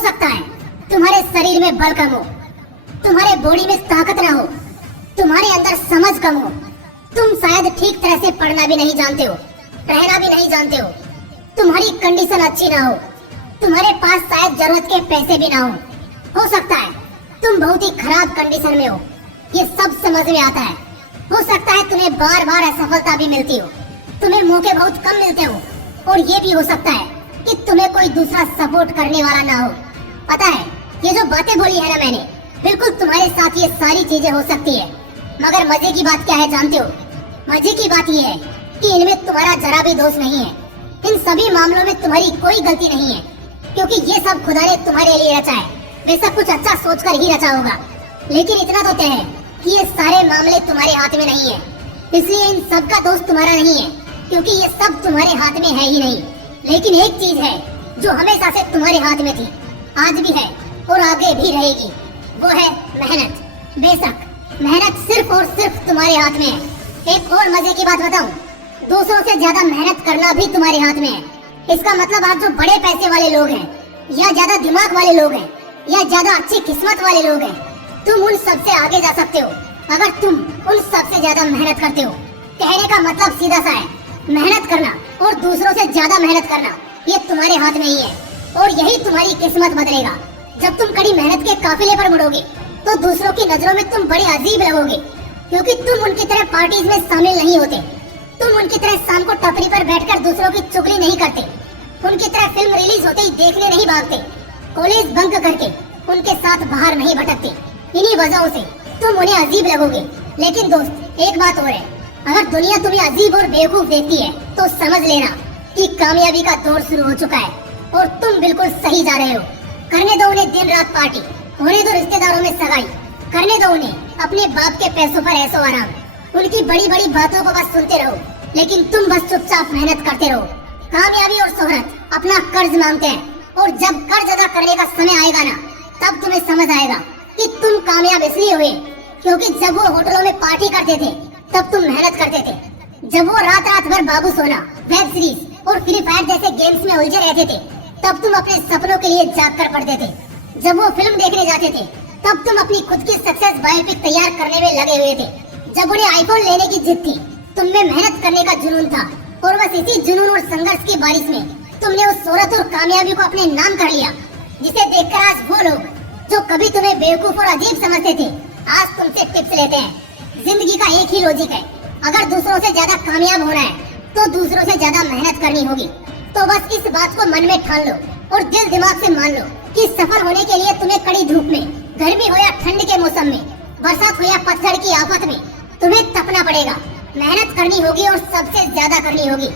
सकता है तुम्हारे शरीर में बल कम हो, तुम्हारे बॉडी में ताकत ना हो, तुम्हारे अंदर समझ कम हो, तुम शायद ठीक तरह से पढ़ना भी नहीं जानते हो, रहना भी नहीं जानते हो, तुम्हारी कंडीशन अच्छी ना हो, तुम्हारे पास शायद जरूरत के पैसे भी ना हो सकता है तुम बहुत ही खराब कंडीशन में हो, ये सब समझ में आता है। हो सकता है तुम्हें बार बार असफलता भी मिलती हो, तुम्हें मौके बहुत कम मिलते हो, और ये भी हो सकता है कि तुम्हें कोई दूसरा सपोर्ट करने वाला ना हो। पता है ये जो बातें बोली है ना मैंने, बिल्कुल तुम्हारे साथ ये सारी चीजें हो सकती है, मगर मजे की बात क्या है जानते हो? मजे की बात ये है कि इनमें तुम्हारा जरा भी दोष नहीं है, इन सभी मामलों में तुम्हारी कोई गलती नहीं है, क्योंकि ये सब खुदा ने तुम्हारे लिए रचा है। बेशक कुछ अच्छा सोचकर ही रचा होगा, लेकिन इतना तो तय है कि ये सारे मामले तुम्हारे हाथ में नहीं है, इसलिए इन सब का दोष तुम्हारा नहीं है, क्योंकि ये सब तुम्हारे हाथ में है ही नहीं। लेकिन एक चीज है जो हमेशा से तुम्हारे हाथ में थी, आज भी है और आगे भी रहेगी, वो है मेहनत। बेशक मेहनत सिर्फ और सिर्फ तुम्हारे हाथ में है। एक और मजे की बात बताऊं, दूसरों से ज्यादा मेहनत करना भी तुम्हारे हाथ में है। इसका मतलब आप जो बड़े पैसे वाले लोग हैं, या ज्यादा दिमाग वाले लोग हैं, या ज्यादा अच्छी किस्मत वाले लोग हैं, तुम उन सबसे आगे जा सकते हो अगर तुम उन सबसे ज्यादा मेहनत करते हो। कहने का मतलब सीधा सा है, मेहनत करना और दूसरों से ज्यादा मेहनत करना ये तुम्हारे हाथ में ही है, और यही तुम्हारी किस्मत बदलेगा। जब तुम कड़ी मेहनत के काफिले पर मुड़ोगे तो दूसरों की नजरों में तुम बड़े अजीब लगोगे, क्योंकि तुम उनकी तरह पार्टीज में शामिल नहीं होते, तुम उनकी तरह शाम को टपरी पर बैठकर दूसरों की चुगली नहीं करते, उनकी तरह फिल्म रिलीज होते ही देखने नहीं भागते, कॉलेज बंक करके उनके साथ बाहर नहीं भटकते। इन्हीं वजहों से तुम उन्हें अजीब लगोगे। लेकिन दोस्त एक बात और है, अगर दुनिया तुम्हें अजीब और बेवकूफ देखती है तो समझ लेना कि कामयाबी का दौर शुरू हो चुका है और तुम बिल्कुल सही जा रहे हो। करने दो उन्हें दिन रात पार्टी, होने दो रिश्तेदारों में सगाई, करने दो उन्हें अपने बाप के पैसों पर ऐशो आराम, उनकी बड़ी बड़ी बातों को बस सुनते रहो, लेकिन तुम बस चुपचाप मेहनत करते रहो। कामयाबी और शोहरत अपना कर्ज मांगते हैं, और जब कर्ज अदा करने का समय आएगा ना, तब तुम्हें समझ आएगा कि तुम कामयाब इसलिए हुए क्योंकि जब वो होटलों में पार्टी करते थे तब तुम मेहनत करते थे, जब वो रात रात भर बाबू सोना, वेब सीरीज और फ्री फायर जैसे गेम्स में उलझे रहते थे तब तुम अपने सपनों के लिए जाग कर पढ़ते थे, जब वो फिल्म देखने जाते थे तब तुम अपनी खुद की सक्सेस बायोपिक तैयार करने में लगे हुए थे, जब उन्हें आईफोन लेने की जिद थी तुम में मेहनत करने का जुनून था, और बस इसी जुनून और संघर्ष की बारिश में तुमने उस शोहरत और कामयाबी को अपने नाम कर लिया, जिसे देखकर आज वो लोग जो कभी तुम्हें बेवकूफ और अजीब समझते थे आज तुमसे टिप्स लेते हैं। जिंदगी का एक ही लॉजिक है, अगर दूसरों से ज्यादा कामयाब होना है तो दूसरों से ज्यादा मेहनत करनी होगी। तो बस इस बात को मन में ठान लो और दिल दिमाग से मान लो कि सफल होने के लिए तुम्हें कड़ी धूप में, गर्मी हो या ठंड के मौसम में, बरसात हो या पतझड़ की आफत में तुम्हें तपना पड़ेगा, मेहनत करनी होगी और सबसे ज्यादा करनी होगी।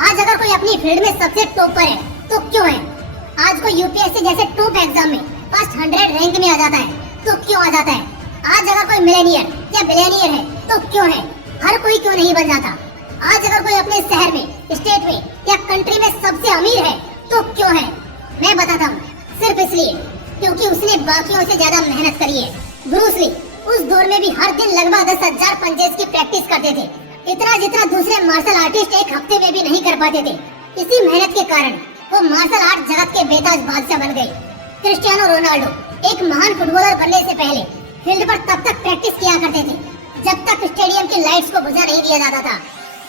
आज अगर कोई अपनी फील्ड में सबसे टॉप पर है तो क्यों है? आज कोई यूपीएससी जैसे टॉप एग्जाम में फर्स्ट 100 रैंक में आ जाता है तो क्यों आ जाता है? आज अगर कोई मिलेनियर या बिलियनियर है तो क्यों है? हर कोई क्यों नहीं बन जाता? आज अगर कोई अपने शहर में, स्टेट में या कंट्री में सबसे अमीर है तो क्यों है? मैं बताता हूँ, सिर्फ इसलिए क्योंकि उसने बाकियों से ज्यादा मेहनत करी है। ब्रूस ली उस दौर में भी हर दिन लगभग 10,000 पंचेस की प्रैक्टिस करते थे, इतना जितना दूसरे मार्शल आर्टिस्ट एक हफ्ते में भी नहीं कर पाते थे। इसी मेहनत के कारण वो मार्शल आर्ट जगत के बेताज बादशाह बन गए। क्रिस्टियानो रोनाल्डो एक महान फुटबॉलर बनने से पहले फील्ड पर तब तक प्रैक्टिस किया करते थे जब तक स्टेडियम की लाइट्स को बुझा नहीं दिया जाता था।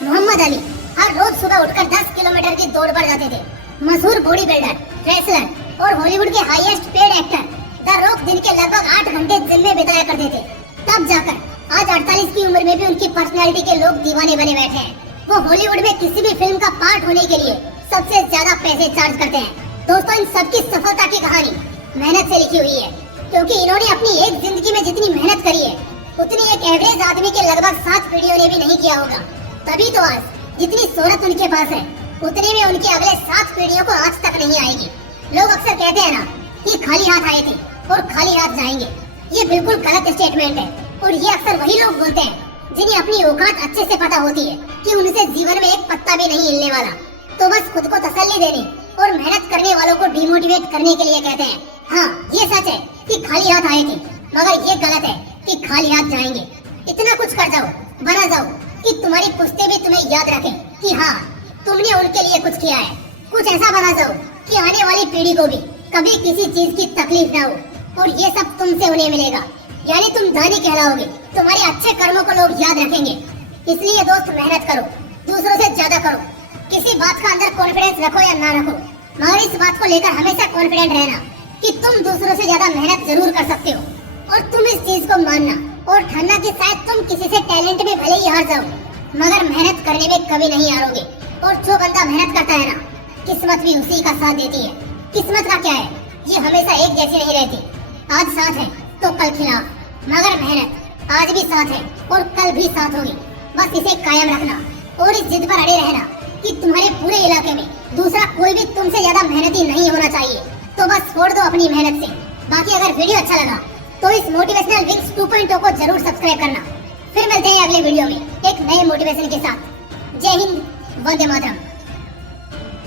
मोहम्मद अली हर रोज सुबह उठकर 10 किलोमीटर की दौड़ पर जाते थे। मशहूर बॉडी बिल्डर, रेसलर और हॉलीवुड के highest paid actor the rock दिन के लगभग 8 घंटे जिम में बिताया करते थे। तब जाकर आज 48 की उम्र में भी उनकी पर्सनैलिटी के लोग दीवाने बने बैठे हैं। वो हॉलीवुड में किसी भी फिल्म का पार्ट होने के लिए सबसे ज्यादा पैसे चार्ज करते हैं। दोस्तों, इन सबकी सफलता की कहानी मेहनत से लिखी हुई है, क्योंकि इन्होंने अपनी एक जिंदगी में जितनी मेहनत करी है उतनी एक एवरेज आदमी के लगभग 7 पीढ़ियों ने भी नहीं किया होगा। तभी तो आज जितनी शोहरत उनके पास है उतनी में उनके अगले 7 पीढ़ियों को आज तक नहीं आएगी। लोग अक्सर कहते हैं ना कि खाली हाथ आए थे और खाली हाथ जाएंगे। ये बिल्कुल गलत स्टेटमेंट है, और ये अक्सर वही लोग बोलते हैं जिन्हें अपनी औकात अच्छे से पता होती है कि उनसे जीवन में एक पत्ता भी नहीं हिलने वाला। तो बस खुद को तसल्ली देने और मेहनत करने वालों को डिमोटिवेट करने के लिए कहते हैं। हाँ, ये सच है कि खाली हाथ आए थे, मगर ये गलत है कि खाली हाथ जाएंगे। इतना कुछ कर जाओ, बना जाओ कि तुम्हारी पुश्ते भी तुम्हें याद रखें कि हाँ, तुमने उनके लिए कुछ किया है। कुछ ऐसा बना जाओ कि आने वाली पीढ़ी को भी कभी किसी चीज की तकलीफ ना हो, और ये सब तुमसे उन्हें मिलेगा। यानी तुम दानी कहलाओगे, तुम्हारे अच्छे कर्मों को लोग याद रखेंगे। इसलिए दोस्त मेहनत करो, दूसरों से ज्यादा करो। किसी बात का अंदर कॉन्फिडेंस रखो या ना रखो, मगर इस बात को लेकर हमेशा कॉन्फिडेंट रहना कि तुम दूसरों से ज्यादा मेहनत जरूर कर सकते हो। और तुम इस चीज को मानना और ठानना कि शायद तुम किसी से टैलेंट में भले ही हार जाओ, मगर मेहनत करने में कभी नहीं हारोगे। और जो बंदा मेहनत करता है ना, किस्मत भी उसी का साथ देती है। किस्मत का क्या है, ये हमेशा एक जैसी नहीं रहती। आज साथ है तो कल खिलाफ, मगर मेहनत आज भी साथ है और कल भी साथ होगी। बस इसे कायम रखना और इस जिद पर अड़े रहना कि तुम्हारे पूरे इलाके में दूसरा कोई भी तुमसे ज्यादा मेहनती नहीं होना चाहिए। तो बस छोड़ दो अपनी मेहनत से। बाकी अगर वीडियो अच्छा लगा तो इस मोटिवेशनल विंग्स 2.0 को जरूर सब्सक्राइब करना। फिर मिलते हैं अगले वीडियो में एक नए मोटिवेशन के साथ। जय हिंद, वंदे मातरम।